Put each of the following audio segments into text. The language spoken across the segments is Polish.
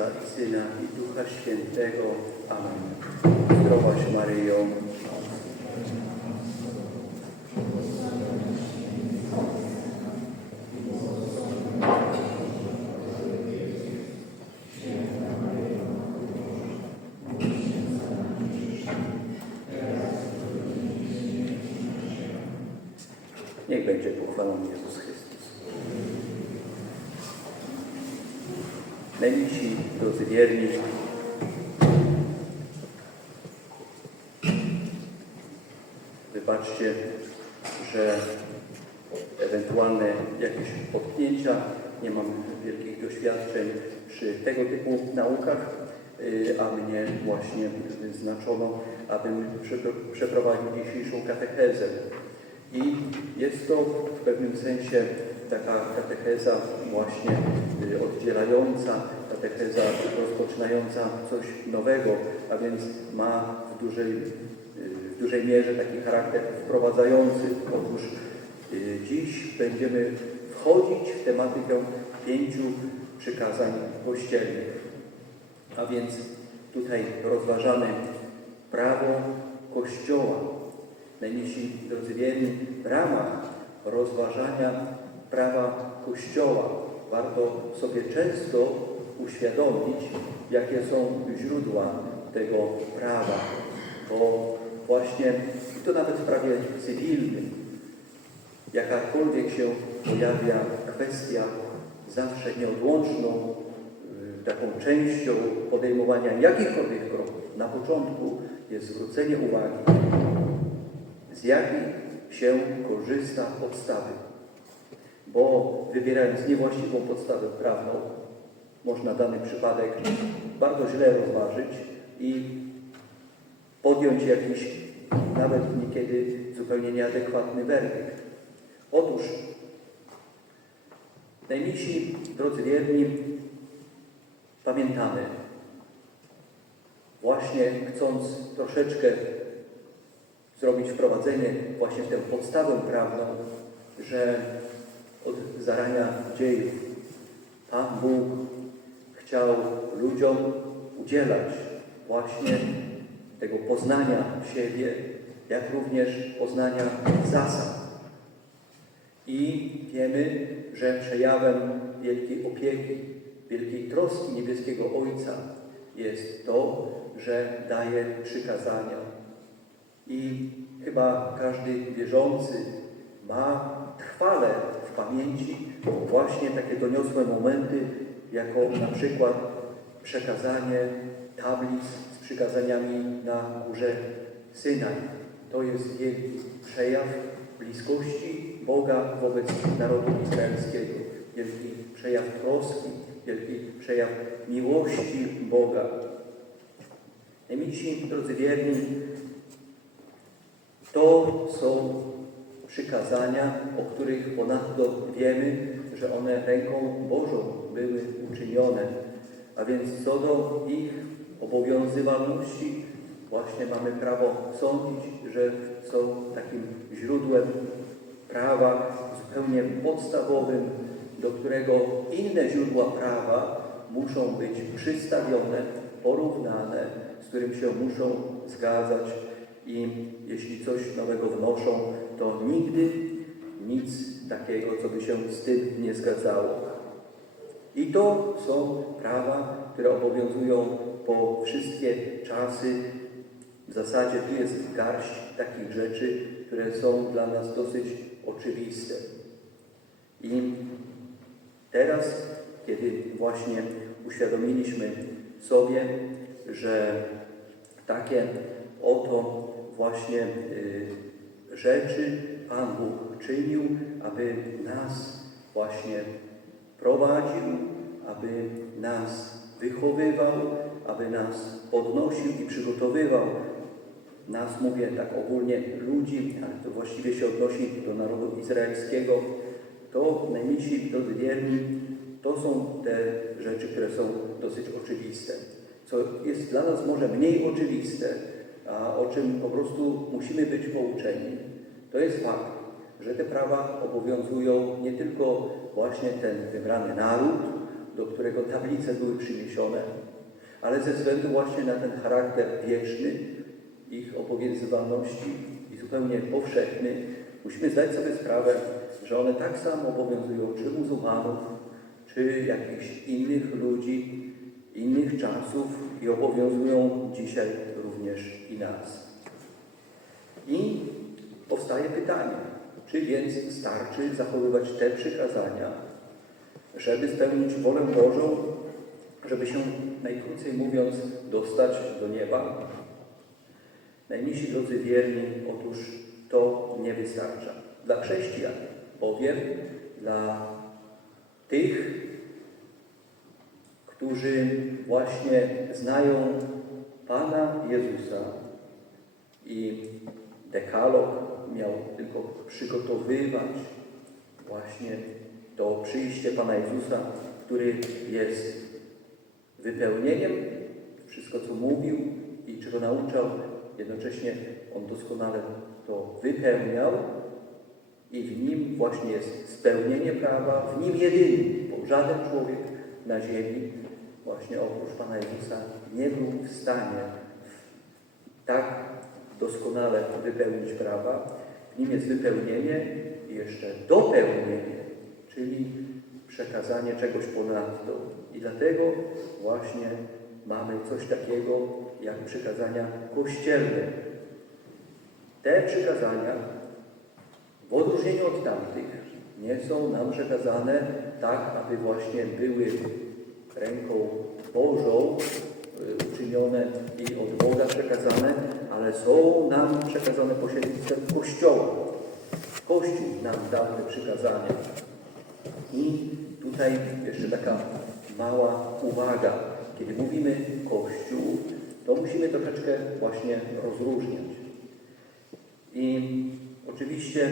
Ojca i Syna i Ducha Świętego. Amen. Zdrowaś Maryjo. Niech będzie pochwalony Jezus Chrystus. Najmilsi, drodzy wierni, wybaczcie, że ewentualne jakieś potknięcia, nie mam wielkich doświadczeń przy tego typu naukach, y, a mnie właśnie wyznaczono, abym przepro- przeprowadził dzisiejszą katechezę. I jest to w pewnym sensie taka katecheza właśnie y, oddzielająca, katecheza rozpoczynająca coś nowego, a więc ma w dużej, y, w dużej mierze taki charakter wprowadzający. Otóż y, dziś będziemy wchodzić w tematykę pięciu przykazań kościelnych. A więc tutaj rozważamy prawo Kościoła. Najmniejsi drodzy wierni, w ramach rozważania prawa Kościoła warto sobie często uświadomić, jakie są źródła tego prawa. Bo właśnie, i to nawet w prawie cywilnym, jakakolwiek się pojawia kwestia zawsze nieodłączną y, taką częścią podejmowania jakichkolwiek kroków na początku jest zwrócenie uwagi, z jakich się korzysta podstawy. Bo wybierając niewłaściwą podstawę prawną, można dany przypadek bardzo źle rozważyć i podjąć jakiś nawet niekiedy zupełnie nieadekwatny werdykt. Otóż, najmilsi drodzy wierni, pamiętamy, właśnie chcąc troszeczkę zrobić wprowadzenie właśnie w tę podstawę prawną, że zarania dziejów Pan Bóg chciał ludziom udzielać właśnie tego poznania siebie, jak również poznania zasad. I wiemy, że przejawem wielkiej opieki, wielkiej troski niebieskiego Ojca jest to, że daje przykazania. I chyba każdy wierzący ma trwale pamięci właśnie takie doniosłe momenty, jako na przykład przekazanie tablic z przykazaniami na górze Synaj. To jest wielki przejaw bliskości Boga wobec narodu izraelskiego. Wielki przejaw troski, wielki przejaw miłości Boga. Najmilsi, drodzy wierni, to są przykazania, o których ponadto wiemy, że one ręką Bożą były uczynione. A więc co do ich obowiązywalności, właśnie mamy prawo sądzić, że są takim źródłem prawa zupełnie podstawowym, do którego inne źródła prawa muszą być przystawione, porównane, z którym się muszą zgadzać i jeśli coś nowego wnoszą, to nigdy nic takiego, co by się z tym nie zgadzało. I to są prawa, które obowiązują po wszystkie czasy. W zasadzie tu jest garść takich rzeczy, które są dla nas dosyć oczywiste. I teraz, kiedy właśnie uświadomiliśmy sobie, że takie oto właśnie y, rzeczy Pan Bóg czynił, aby nas właśnie prowadził, aby nas wychowywał, aby nas podnosił i przygotowywał. Nas mówię tak ogólnie ludzi, ale to właściwie się odnosi do narodu izraelskiego. To najmniejsi drodzy wierni, to są te rzeczy, które są dosyć oczywiste. Co jest dla nas może mniej oczywiste, a o czym po prostu musimy być pouczeni, to jest fakt, że te prawa obowiązują nie tylko właśnie ten wybrany naród, do którego tablice były przyniesione, ale ze względu właśnie na ten charakter wieczny ich opowiedzywalności i zupełnie powszechny, musimy zdać sobie sprawę, że one tak samo obowiązują czy muzułmanów, czy jakichś innych ludzi, innych czasów i obowiązują dzisiaj również i nas. I powstaje pytanie, czy więc starczy zachowywać te przykazania, żeby spełnić wolę Bożą, żeby się, najkrócej mówiąc, dostać do nieba? Najmniejsi drodzy wierni, otóż to nie wystarcza. Dla chrześcijan, bowiem dla tych, którzy właśnie znają Pana Jezusa. I dekalog miał tylko przygotowywać właśnie to przyjście Pana Jezusa, który jest wypełnieniem wszystko, co mówił i czego nauczał, jednocześnie On doskonale to wypełniał i w Nim właśnie jest spełnienie prawa, w Nim jedynym, bo żaden człowiek na ziemi, właśnie oprócz Pana Jezusa, nie był w stanie tak doskonale wypełnić prawa. Nim jest wypełnienie i jeszcze dopełnienie, czyli przekazanie czegoś ponadto. I dlatego właśnie mamy coś takiego jak przykazania kościelne. Te przykazania, w odróżnieniu od tamtych, nie są nam przekazane tak, aby właśnie były ręką Bożą y, uczynione i od Boga przekazane, ale są nam przekazane pośrednictwem Kościoła. Kościół nam dał te przykazania. I tutaj jeszcze taka mała uwaga. Kiedy mówimy Kościół, to musimy troszeczkę właśnie rozróżniać. I oczywiście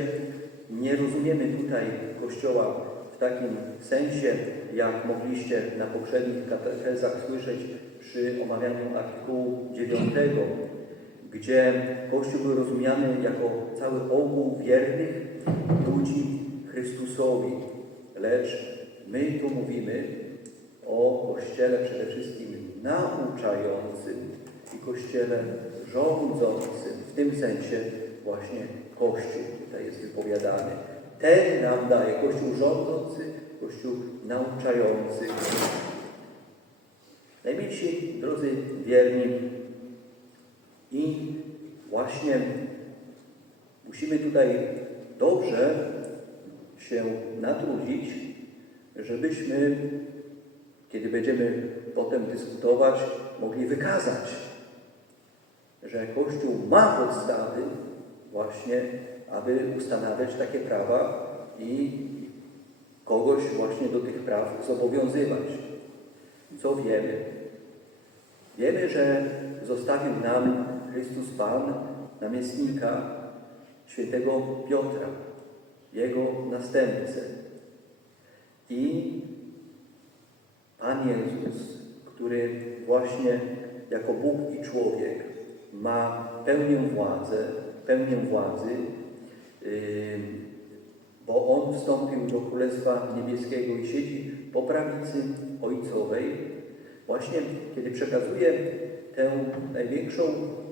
nie rozumiemy tutaj Kościoła w takim sensie, jak mogliście na poprzednich katechezach słyszeć przy omawianiu artykułu 9, gdzie Kościół był rozumiany jako cały ogół wiernych ludzi Chrystusowi. Lecz my tu mówimy o Kościele przede wszystkim nauczającym i Kościele rządzącym. W tym sensie właśnie Kościół tutaj jest wypowiadany. Ten nam daje Kościół rządzący, Kościół nauczający. Najmilsi, drodzy wierni, i właśnie musimy tutaj dobrze się natrudzić, żebyśmy, kiedy będziemy potem dyskutować, mogli wykazać, że Kościół ma podstawy właśnie, aby ustanawiać takie prawa i kogoś właśnie do tych praw zobowiązywać. Co wiemy? Wiemy, że zostawił nam Chrystus Pan, namiestnika świętego Piotra, jego następcę. I Pan Jezus, który właśnie jako Bóg i człowiek ma pełnię władzę, pełnię władzy, yy, bo On wstąpił do Królestwa Niebieskiego i siedzi po prawicy Ojcowej, właśnie kiedy przekazuje tę największą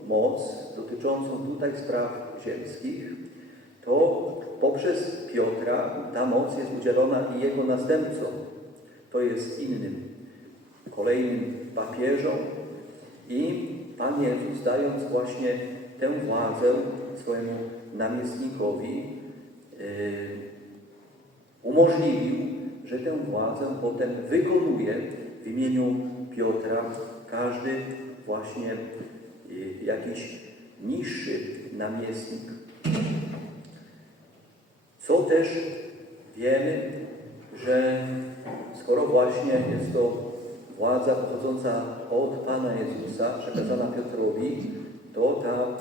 moc dotyczącą tutaj spraw ziemskich, to poprzez Piotra ta moc jest udzielona i jego następcom, to jest innym, kolejnym papieżom i Pan Jezus dając właśnie tę władzę swojemu namiestnikowi umożliwił, że tę władzę potem wykonuje w imieniu Piotra każdy właśnie y, jakiś niższy namiestnik. Co też wiemy, że skoro właśnie jest to władza pochodząca od Pana Jezusa, przekazana Piotrowi, to ta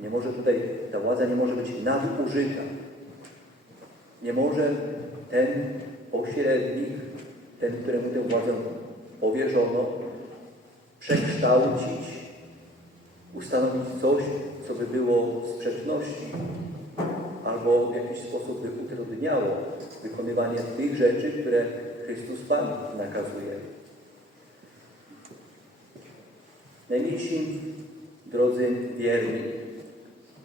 nie może tutaj, ta władza nie może być nadużyta. Nie może ten pośrednik, ten, któremu tę władzę powierzono, przekształcić, ustanowić coś, co by było w sprzeczności albo w jakiś sposób by utrudniało wykonywanie tych rzeczy, które Chrystus Pan nakazuje. Najmilsi, drodzy wierni,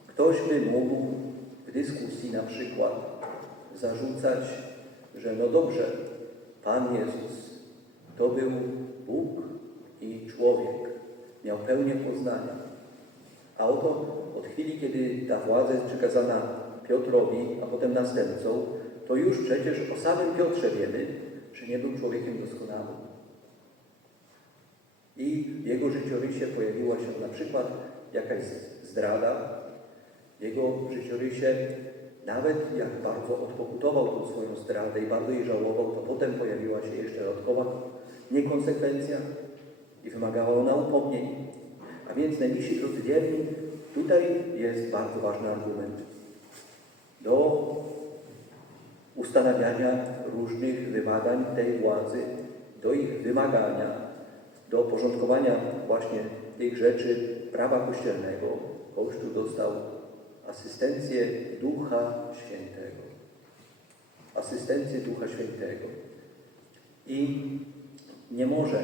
ktoś by mógł w dyskusji na przykład zarzucać, że no dobrze, Pan Jezus to był Bóg i człowiek, miał pełnię poznania. A oto od chwili, kiedy ta władza jest przekazana Piotrowi, a potem następcą, to już przecież o samym Piotrze wiemy, że nie był człowiekiem doskonałym. I w jego życiorysie pojawiła się na przykład jakaś zdrada. W jego życiorysie, nawet jak bardzo odpokutował tą swoją zdradę i bardzo jej żałował, to potem pojawiła się jeszcze dodatkowa niekonsekwencja i wymagała ona upomnień. A więc najbliżsi drodzy wierni, tutaj jest bardzo ważny argument do ustanawiania różnych wymagań tej władzy, do ich wymagania, do porządkowania właśnie tych rzeczy prawa kościelnego. Kościół dostał asystencję Ducha Świętego. Asystencję Ducha Świętego. I nie może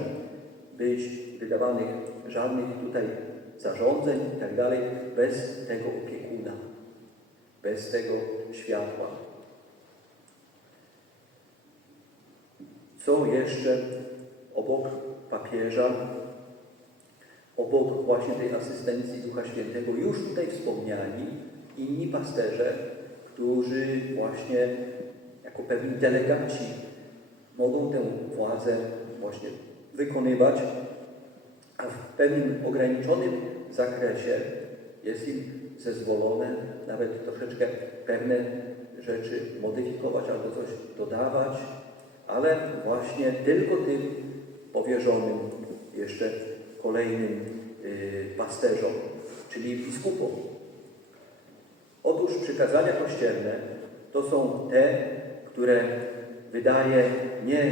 być wydawanych żadnych tutaj zarządzeń i tak dalej bez tego opiekuna, bez tego światła. Co jeszcze obok papieża, obok właśnie tej asystencji Ducha Świętego już tutaj wspomniani inni pasterze, którzy właśnie jako pewni delegaci mogą tę władzę właśnie wykonywać, a w pewnym ograniczonym zakresie jest im zezwolone nawet troszeczkę pewne rzeczy modyfikować albo coś dodawać, ale właśnie tylko tym powierzonym jeszcze kolejnym y, pasterzom, czyli biskupom. Otóż przykazania kościelne to są te, które wydaje nie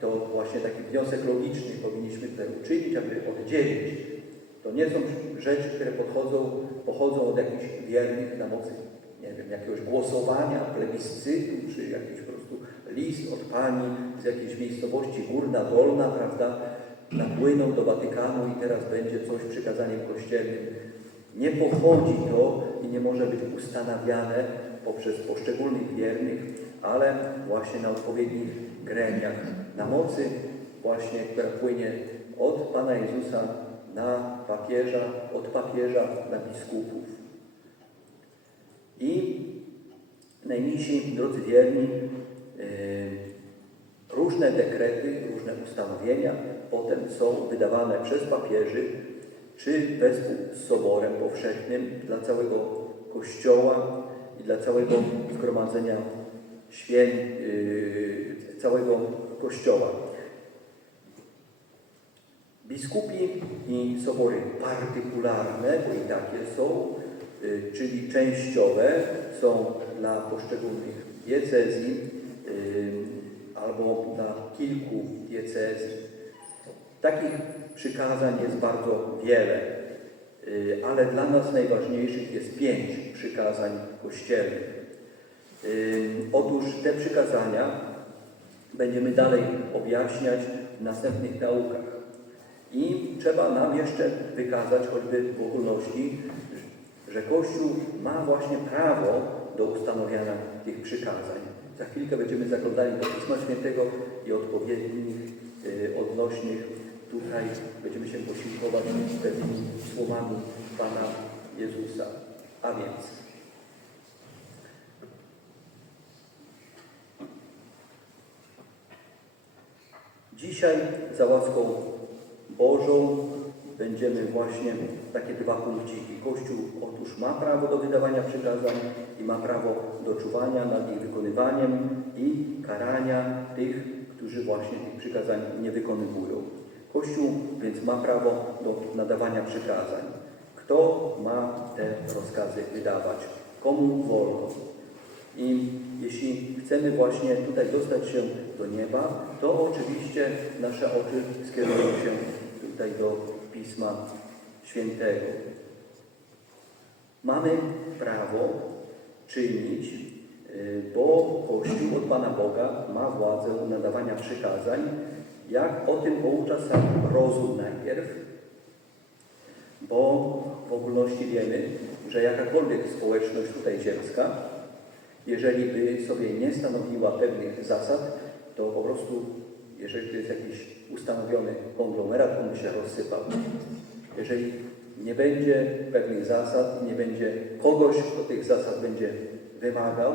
to właśnie taki wniosek logiczny powinniśmy tutaj uczynić, aby oddzielić. To nie są rzeczy, które pochodzą, pochodzą od jakichś wiernych na mocy, nie wiem, jakiegoś głosowania, plebiscytu, czy jakiś po prostu list od Pani z jakiejś miejscowości górna, dolna, prawda, napłynął do Watykanu i teraz będzie coś przykazaniem kościelnym. Nie pochodzi to i nie może być ustanawiane poprzez poszczególnych wiernych, ale właśnie na odpowiednich gremiach, na mocy właśnie, która płynie od Pana Jezusa na papieża, od papieża na biskupów. I najmniejsi, drodzy wierni, yy, różne dekrety, różne ustanowienia potem są wydawane przez papieży, czy wespół z Soborem Powszechnym dla całego Kościoła i dla całego zgromadzenia świę, yy, całego Kościoła. Biskupi i sobory partykularne, bo i takie są, yy, czyli częściowe, są dla poszczególnych diecezji yy, albo dla kilku diecezji. Takich przykazań jest bardzo wiele, yy, ale dla nas najważniejszych jest pięć przykazań kościelnych. Otóż te przykazania będziemy dalej objaśniać w następnych naukach. I trzeba nam jeszcze wykazać, choćby w ogólności, że Kościół ma właśnie prawo do ustanowienia tych przykazań. Za chwilkę będziemy zaglądali do Pisma Świętego i odpowiednich y, odnośnych tutaj będziemy się posiłkować pewnymi słowami Pana Jezusa. A więc Dzisiaj za łaską Bożą będziemy właśnie takie dwa punkciki. Kościół otóż ma prawo do wydawania przykazań i ma prawo do czuwania nad ich wykonywaniem i karania tych, którzy właśnie tych przykazań nie wykonywują. Kościół więc ma prawo do nadawania przykazań. Kto ma te rozkazy wydawać? Komu wolno? I jeśli chcemy właśnie tutaj dostać się do nieba, to oczywiście nasze oczy skierują się tutaj do Pisma Świętego. Mamy prawo czynić y, bo Kościół od Pana Boga ma władzę nadawania przykazań, jak o tym poucza sam rozum najpierw, bo w ogólności wiemy, że jakakolwiek społeczność tutaj ziemska, jeżeli by sobie nie stanowiła pewnych zasad, to po prostu, jeżeli to jest jakiś ustanowiony konglomerat, on się rozsypał. Jeżeli nie będzie pewnych zasad, nie będzie kogoś, kto tych zasad będzie wymagał,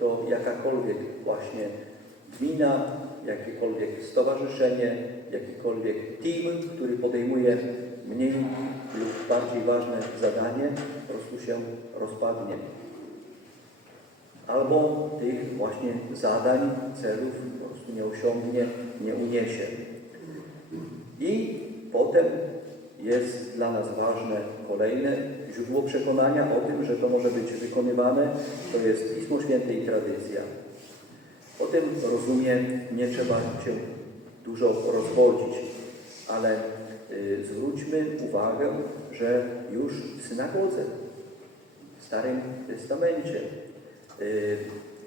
to jakakolwiek właśnie gmina, jakiekolwiek stowarzyszenie, jakikolwiek team, który podejmuje mniej lub bardziej ważne zadanie, po prostu się rozpadnie. Albo tych właśnie zadań, celów po prostu nie osiągnie, nie uniesie. I potem jest dla nas ważne kolejne źródło przekonania o tym, że to może być wykonywane, to jest Pismo Święte i tradycja. O tym rozumiem, nie trzeba się dużo rozwodzić, ale y, zwróćmy uwagę, że już w synagodze, w Starym Testamencie, y,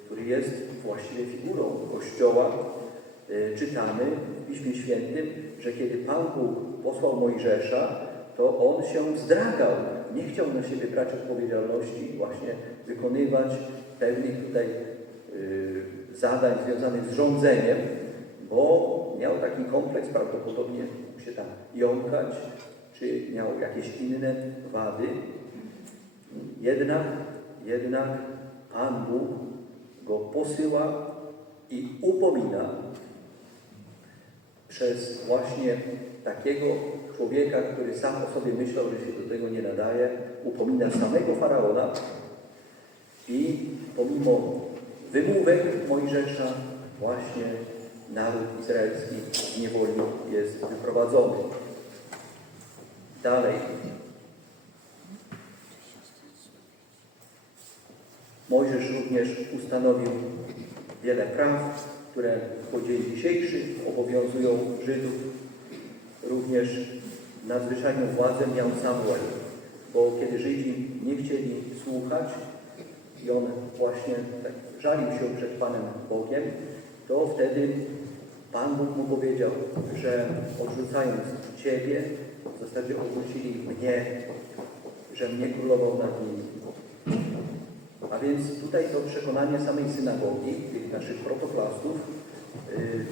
który jest właściwie figurą Kościoła, y, czytamy w Piśmie Świętym, że kiedy Pan Bóg posłał Mojżesza, to on się zdragał. Nie chciał na siebie brać odpowiedzialności, właśnie wykonywać pewnych tutaj zadań związanych z rządzeniem, bo miał taki kompleks, prawdopodobnie mógł się tam jąkać, czy miał jakieś inne wady. Jednak, jednak Pan Bóg go posyła i upomina przez właśnie takiego człowieka, który sam o sobie myślał, że się do tego nie nadaje, upomina samego Faraona i pomimo wymówek Mojżesza właśnie naród izraelski z niewoli jest wyprowadzony. Dalej. Mojżesz również ustanowił wiele praw, które po dzień dzisiejszy obowiązują Żydów. Również nadzwyczajną władzę miał Samuel, bo kiedy Żydzi nie chcieli słuchać i on właśnie żalił się przed Panem Bogiem, to wtedy Pan Bóg mu powiedział, że odrzucając Ciebie, w zasadzie odrzucili mnie, że mnie królował nad nimi. A więc tutaj to przekonanie samej synagogi, tych naszych protoplastów, y,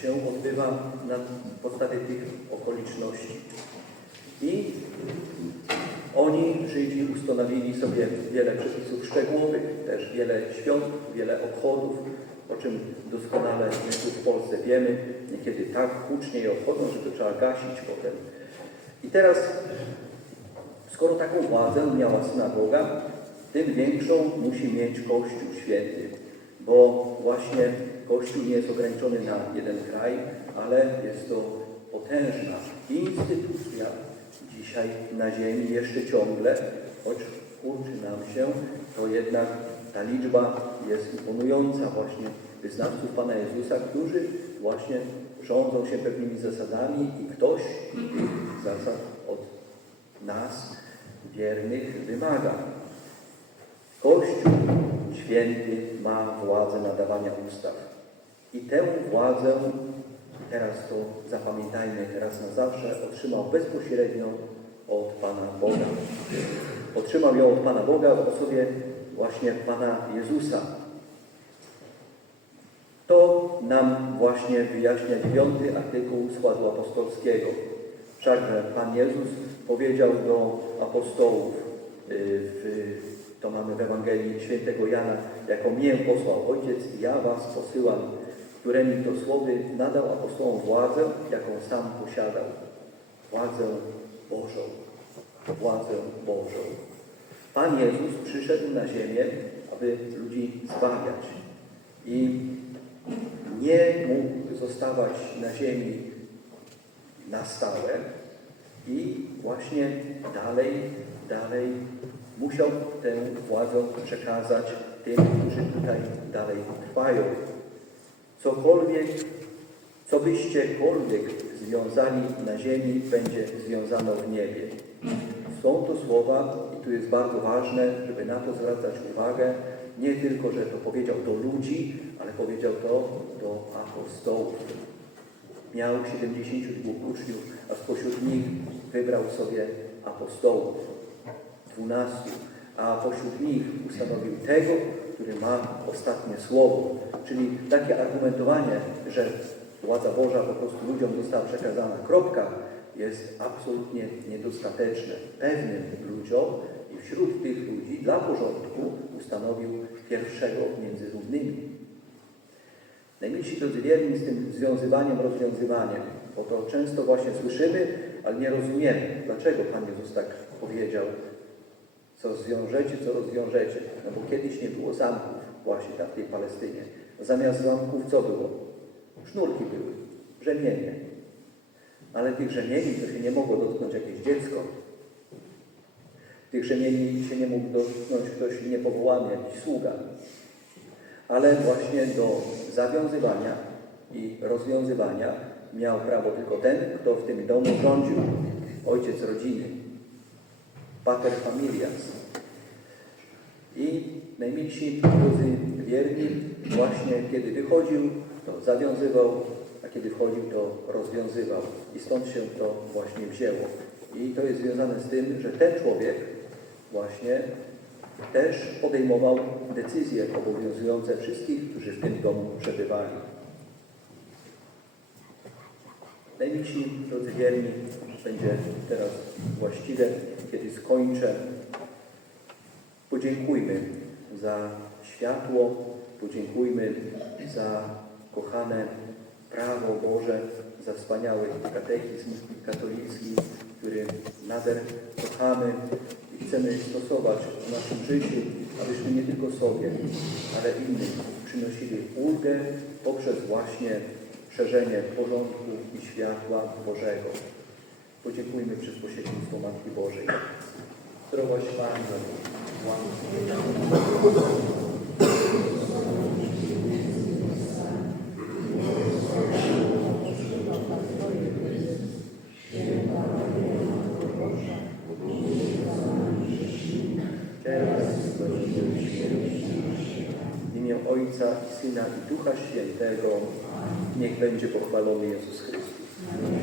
się odbywa na podstawie tych okoliczności. I oni, Żydzi, ustanowili sobie wiele przepisów szczegółowych, też wiele świąt, wiele obchodów, o czym doskonale my tu w Polsce wiemy. Niekiedy tak hucznie je obchodzą, że to trzeba gasić potem. I teraz, skoro taką władzę miała synagoga, tym większą musi mieć Kościół Święty, bo właśnie Kościół nie jest ograniczony na jeden kraj, ale jest to potężna instytucja dzisiaj na ziemi jeszcze ciągle, choć kurczy nam się, to jednak ta liczba jest imponująca właśnie wyznawców Pana Jezusa, którzy właśnie rządzą się pewnymi zasadami i ktoś tych zasad od nas, wiernych, wymaga. Kościół święty ma władzę nadawania ustaw. I tę władzę, teraz to zapamiętajmy teraz na zawsze, otrzymał bezpośrednio od Pana Boga. Otrzymał ją od Pana Boga w osobie właśnie Pana Jezusa. To nam właśnie wyjaśnia dziewiąty artykuł składu apostolskiego. Wszakże Pan Jezus powiedział do apostołów, y, w, to mamy w Ewangelii świętego Jana, jako mnie posłał Ojciec ja was posyłam, któremi to słowy nadał apostołom władzę, jaką sam posiadał. Władzę Bożą. Władzę Bożą. Pan Jezus przyszedł na ziemię, aby ludzi zbawiać. I nie mógł zostawać na ziemi na stałe i właśnie dalej, dalej musiał tę władzę przekazać tym, którzy tutaj dalej trwają. Cokolwiek, co byściekolwiek związali na ziemi, będzie związano w niebie. Są to słowa, i tu jest bardzo ważne, żeby na to zwracać uwagę, nie tylko, że to powiedział do ludzi, ale powiedział to do apostołów. Miał 72 uczniów, a spośród nich wybrał sobie apostołów, 12, a pośród nich ustanowił tego, który ma ostatnie słowo. Czyli takie argumentowanie, że władza Boża po prostu ludziom została przekazana, kropka, jest absolutnie niedostateczne. Pewnym ludziom i wśród tych ludzi dla porządku ustanowił pierwszego między równymi. Najmilsi drodzy wierni z tym związywaniem, rozwiązywaniem, bo to często właśnie słyszymy, ale nie rozumiemy, dlaczego Pan Jezus tak powiedział, co zwiążecie, co rozwiążecie. No bo kiedyś nie było zamków właśnie tam w tej Palestynie. Zamiast zamków co było? Sznurki były, rzemienie. Ale tych rzemieni to się nie mogło dotknąć jakieś dziecko. Tych rzemieni się nie mógł dotknąć ktoś niepowołany, jakiś sługa. Ale właśnie do zawiązywania i rozwiązywania miał prawo tylko ten, kto w tym domu rządził. Ojciec rodziny, pater familias. I najmilsi drodzy wierni, właśnie kiedy wychodził, to zawiązywał, a kiedy wchodził, to rozwiązywał. I stąd się to właśnie wzięło. I to jest związane z tym, że ten człowiek właśnie też podejmował decyzje obowiązujące wszystkich, którzy w tym domu przebywali. Najmilsi drodzy wierni, będzie teraz właściwe, kiedy skończę. Podziękujmy za światło, podziękujmy za kochane prawo Boże, za wspaniały katechizm katolicki, który nader kochamy i chcemy stosować w naszym życiu, abyśmy nie tylko sobie, ale innym przynosili ulgę poprzez właśnie szerzenie porządku i światła Bożego. Podziękujmy przez pośrednictwo Matki Bożej. Zdrowaś Pani. W imię Ojca i Syna i Ducha Świętego niech będzie pochwalony Jezus Chrystus.